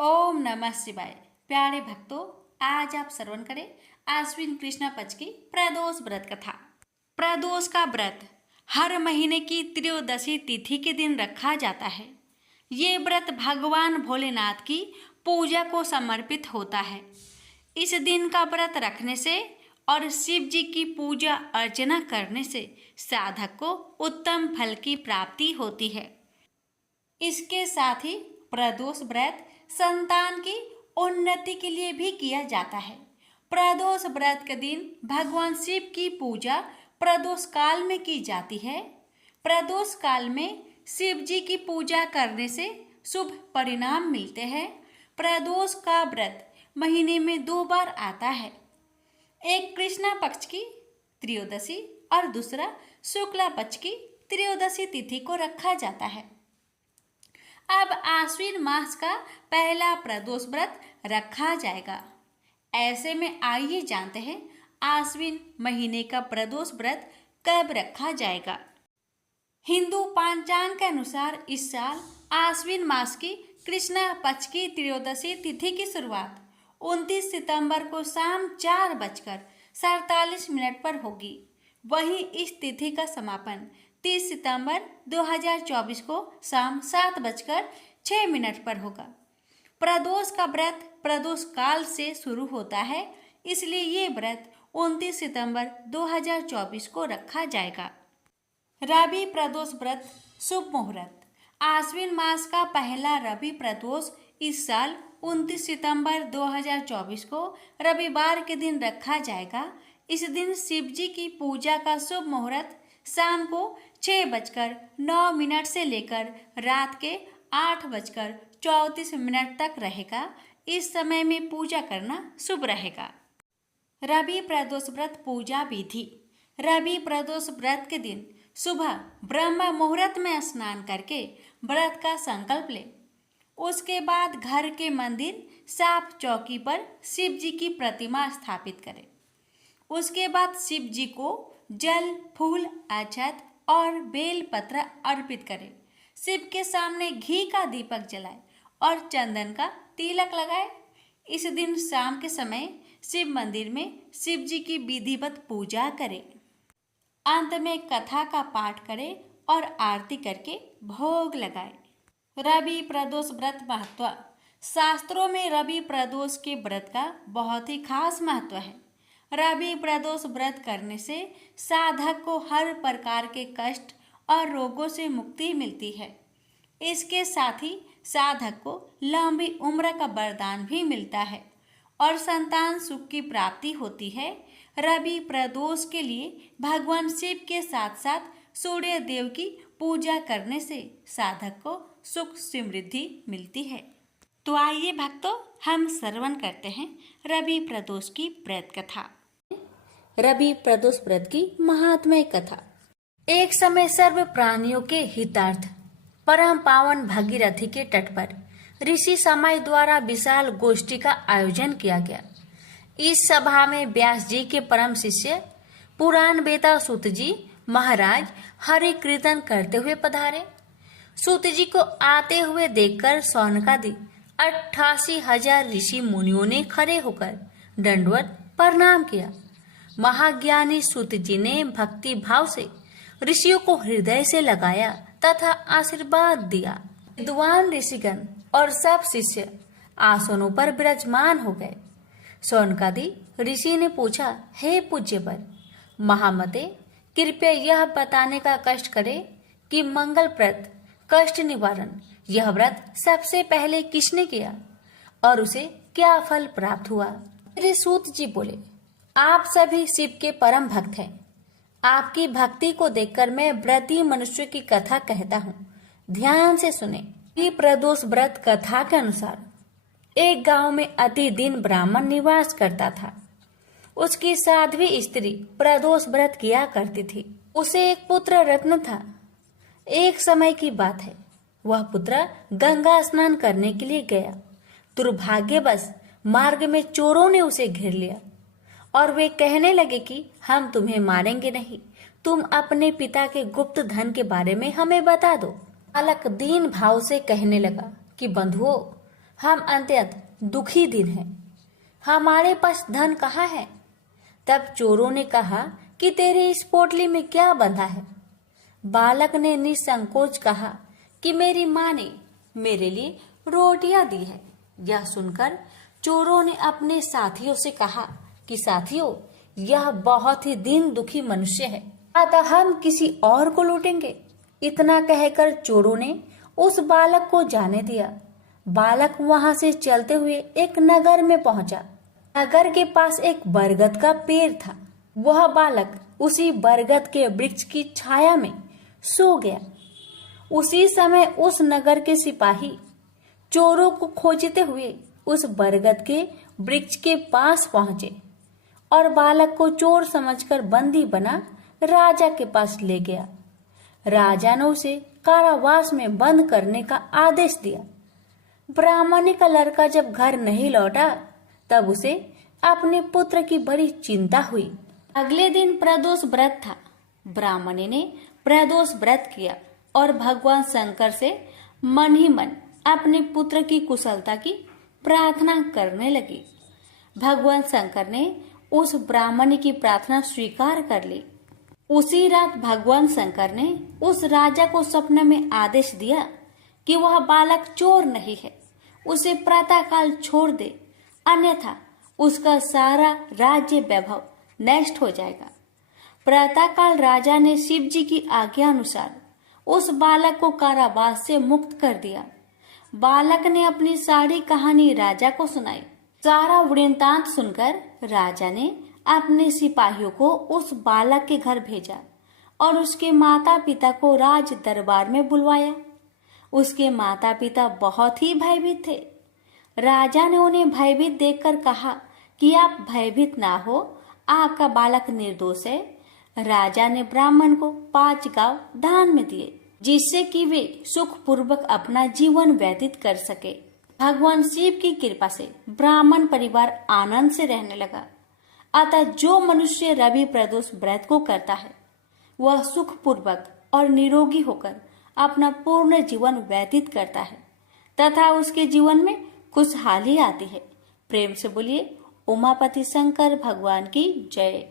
ओम नमः शिवाय। प्यारे भक्तों, आज आप श्रवण करें आश्विन कृष्ण पक्ष की प्रदोष व्रत कथा। प्रदोष का व्रत हर महीने की त्रयोदशी तिथि के दिन रखा जाता है। ये व्रत भगवान भोलेनाथ की पूजा को समर्पित होता है। इस दिन का व्रत रखने से और शिव जी की पूजा अर्चना करने से साधक को उत्तम फल की प्राप्ति होती है। इसके साथ ही प्रदोष व्रत संतान की उन्नति के लिए भी किया जाता है। प्रदोष व्रत के दिन भगवान शिव की पूजा प्रदोष काल में की जाती है। प्रदोष काल में शिव जी की पूजा करने से शुभ परिणाम मिलते हैं। प्रदोष का व्रत महीने में 2 बार आता है। एक कृष्णा पक्ष की त्रयोदशी और दूसरा शुक्ला पक्ष की त्रयोदशी तिथि को रखा जाता है। अब आश्विन मास का पहला प्रदोष व्रत रखा जाएगा। ऐसे में आइए जानते हैं आश्विन महीने का प्रदोष व्रत कब रखा जाएगा। हिंदू पंचांग के अनुसार इस साल आश्विन मास की कृष्णा पक्ष की त्रयोदशी तिथि की शुरुआत 29 सितंबर को शाम 4:47 पर होगी। वहीं इस तिथि का समापन 30 सितंबर 2024 को शाम 7:06 पर होगा। प्रदोष का व्रत प्रदोष काल से शुरू होता है, इसलिए ये व्रत 29 सितंबर 2024 को रखा जाएगा। रवि प्रदोष व्रत शुभ मुहूर्त। आश्विन मास का पहला रवि प्रदोष इस साल 29 सितंबर 2024 को रविवार के दिन रखा जाएगा। इस दिन शिव जी की पूजा का शुभ मुहूर्त शाम को 6:09 से लेकर रात के 8:34 तक रहेगा। इस समय में पूजा करना शुभ रहेगा। रवि प्रदोष व्रत पूजा विधि। रवि प्रदोष व्रत के दिन सुबह ब्रह्म मुहूर्त में स्नान करके व्रत का संकल्प ले। उसके बाद घर के मंदिर साफ चौकी पर शिव जी की प्रतिमा स्थापित करें। उसके बाद शिव जी को जल, फूल, अक्षत और बेल पत्र अर्पित करें। शिव के सामने घी का दीपक जलाए और चंदन का तिलक लगाए। इस दिन शाम के समय शिव मंदिर में शिव जी की विधिवत पूजा करें। अंत में कथा का पाठ करें और आरती करके भोग लगाए। रवि प्रदोष व्रत महत्व। शास्त्रों में रवि प्रदोष के व्रत का बहुत ही खास महत्व है। रवि प्रदोष व्रत करने से साधक को हर प्रकार के कष्ट और रोगों से मुक्ति मिलती है। इसके साथ ही साधक को लंबी उम्र का वरदान भी मिलता है और संतान सुख की प्राप्ति होती है। रवि प्रदोष के लिए भगवान शिव के साथ साथ सूर्य देव की पूजा करने से साधक को सुख समृद्धि मिलती है। तो आइए भक्तों, हम श्रवण करते हैं रवि प्रदोष की व्रत कथा। रवि प्रदोष व्रत की महात्म्य कथा। एक समय सर्व प्राणियों के हितार्थ परम पावन भागीरथी के तट पर ऋषि समय द्वारा विशाल गोष्ठी का आयोजन किया गया। इस सभा में व्यास जी के परम शिष्य पुराण वेता सूत जी महाराज हरि कीर्तन करते हुए पधारे। सूत जी को आते हुए देखकर सौनकादि 88,000 ऋषि मुनियों ने खड़े होकर दंडवत प्रणाम किया। महाज्ञानी सूत जी ने भक्ति भाव से ऋषियों को हृदय से लगाया तथा आशीर्वाद दिया। विद्वान ऋषिगण और सब शिष्य आसनों पर विराजमान हो गए। सौनकादि ऋषि ने पूछा, हे पूज्यवर महामते, कृपया यह बताने का कष्ट करे कि मंगलप्रद कष्ट निवारण यह व्रत सबसे पहले किसने किया और उसे क्या फल प्राप्त हुआ। मेरे सूत जी बोले, आप सभी शिव के परम भक्त हैं। आपकी भक्ति को देखकर मैं व्रती मनुष्य की कथा कहता हूँ, ध्यान से सुने। प्रदोष व्रत कथा के अनुसार एक गांव में अति दीन ब्राह्मण निवास करता था। उसकी साध्वी स्त्री प्रदोष व्रत किया करती थी। उसे एक पुत्र रत्न था। एक समय की बात है, वह पुत्र गंगा स्नान करने के लिए गया। दुर्भाग्यवश मार्ग में चोरों ने उसे घेर लिया और वे कहने लगे कि हम तुम्हें मारेंगे नहीं, तुम अपने पिता के गुप्त धन के बारे में हमें बता दो। बालक दीन भाव से कहने लगा कि बंधुओं, हम अत्यंत दुखी दिन हैं। हमारे पास धन कहाँ है? तब चोरों ने कहा कि तेरे इस पोटली में क्या बंधा है? बालक ने निसंकोच कहा कि मेरी माँ ने मेरे लिए रोटियां दी है। यह सुनकर चोरों ने अपने साथियों से कहा कि साथियों, यह बहुत ही दीन दुखी मनुष्य है, अतः हम किसी और को लूटेंगे। इतना कहकर चोरों ने उस बालक को जाने दिया। बालक वहां से चलते हुए एक नगर में पहुंचा। नगर के पास एक बरगद का पेड़ था। वह बालक उसी बरगद के वृक्ष की छाया में सो गया। उसी समय उस नगर के सिपाही चोरों को खोजते हुए उस बरगद के वृक्ष के पास पहुंचे और बालक को चोर समझकर बंदी बना राजा के पास ले गया। राजा ने उसे कारावास में बंद करने का आदेश दिया। ब्राह्मणी का लड़का जब घर नहीं लौटा तब उसे अपने पुत्र की बड़ी चिंता हुई। अगले दिन प्रदोष व्रत था। ब्राह्मणी ने प्रदोष व्रत किया और भगवान शंकर से मन ही मन अपने पुत्र की कुशलता की प्रार्थना करने लगी। भगवान शंकर ने उस ब्राह्मणी की प्रार्थना स्वीकार कर ली। उसी रात भगवान शंकर ने उस राजा को सपने में आदेश दिया कि वह बालक चोर नहीं है, उसे प्रातःकाल छोड़ दे, अन्यथा उसका सारा राज्य वैभव नष्ट हो जाएगा। प्रातःकाल राजा ने शिव जी की आज्ञा अनुसार उस बालक को कारावास से मुक्त कर दिया। बालक ने अपनी सारी कहानी राजा को सुनाई। सारा वृत्तांत सुनकर राजा ने अपने सिपाहियों को उस बालक के घर भेजा और उसके माता पिता को राज दरबार में बुलवाया। उसके माता पिता बहुत ही भयभीत थे। राजा ने उन्हें भयभीत देखकर कहा कि आप भयभीत ना हो, आपका बालक निर्दोष है। राजा ने ब्राह्मण को 5 गांव दान में दिए, जिससे कि वे सुखपूर्वक अपना जीवन व्यतीत कर सके। भगवान शिव की कृपा से ब्राह्मण परिवार आनंद से रहने लगा। अतः जो मनुष्य रवि प्रदोष व्रत को करता है वह सुखपूर्वक और निरोगी होकर अपना पूर्ण जीवन व्यतीत करता है तथा उसके जीवन में खुशहाली आती है। प्रेम से बोलिए उमापति शंकर भगवान की जय।